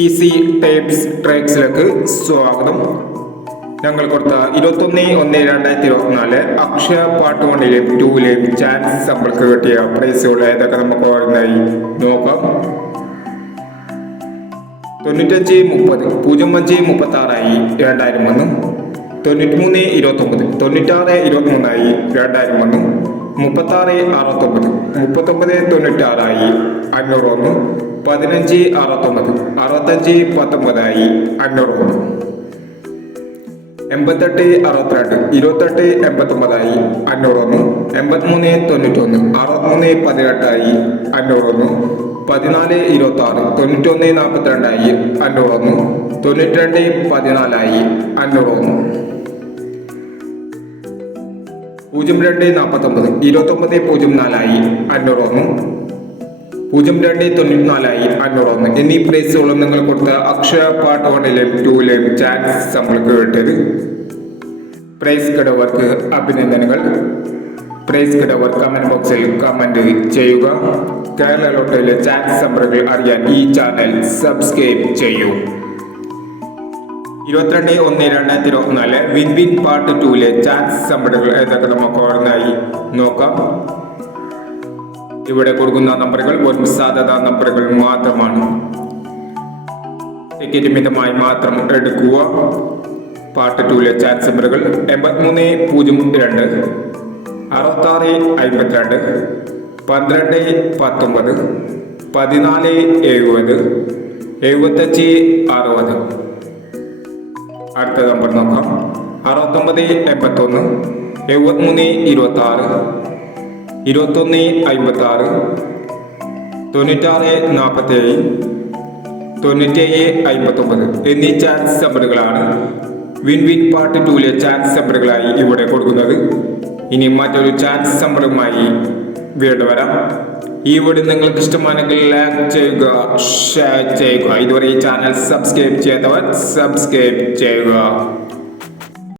Easy types ട്രേക്സിലേക്ക് സ്വാഗതം. ഞങ്ങൾ കൊടുത്ത 21/1/2024 അക്ഷയ പാർട്ട് 1ലെയും 2ലെയും ചാൻസ് നമ്മൾക്ക് കിട്ടിയ പ്രൈസുകൾ ഏതൊക്കെ നമുക്ക് ഓരോന്നായി നോക്കാം. 95-30 05-36 2000 വന്നു. 93-29 96-23 2000 വന്നു. 36-69 39-96 500 വന്നു. 15-69 65-19 500 വന്നു. 88-62 28-89 500 വന്നു. 83-91 63-18 500 വന്നു. 14-26 91-42 500 വന്നു. 92-14 500 വന്നു. 02-49 29-04 500 വന്നു. 02-94 500 വന്നു. എന്നീ പ്രൈസുകളും നിങ്ങൾ കൊടുത്ത അക്ഷയ പാർട്ട് 1ലെയും 2ലെയും ചാൻസ് നമ്മൾക്ക് കിട്ടിയത്. പ്രൈസ് കിടവർക്ക് അഭിനന്ദനങ്ങൾ. പ്രൈസ് കിടവർ കമന്റ് ബോക്സിൽ കമന്റ് ചെയ്യുക. കേരള ലോട്ടറിയിലെ ചാൻസ് നമ്പറുകൾ അറിയാൻ ഈ ചാനൽ സബ്സ്ക്രൈബ് ചെയ്യൂ. 22/1/2024 വിൻ പാർട്ട് 2ലെ ചാൻസ് നമ്പറുകൾ ഏതൊക്കെ നമുക്ക് ഓരോന്നായി നോക്കാം. ഇവിടെ കൊടുക്കുന്ന നമ്പറുകൾ വെറും സാധ്യതാ നമ്പറുകൾ മാത്രമാണ്. ടിക്കറ്റ് മിതമായി മാത്രം എടുക്കുക. പാർട്ട് 2ലെ ചാൻസ് നമ്പറുകൾ 83-02 66-52 12-19 14-70 75-60. അടുത്ത നമ്പർ നോക്കാം. 69-81 73-26 21-56 96-47 97-59 എന്നീ ചാൻസ് നമ്പറുകളാണ് വിൻ പാർട്ട് 2ലെ ചാൻസ് നമ്പറുകളായി ഇവിടെ കൊടുക്കുന്നത്. ഇനി മറ്റൊരു ചാൻസ് നമ്പറുമായി വീണ്ടും വരാം. ഈ വീഡിയോ നിങ്ങൾക്ക് ഇഷ്ടമാണെങ്കിൽ ലൈക്ക് ചെയ്യുക, ഷെയർ ചെയ്യുക. ഇതുവരെ ഈ ചാനൽ സബ്സ്ക്രൈബ് ചെയ്യാത്തവർ സബ്സ്ക്രൈബ് ചെയ്യുക.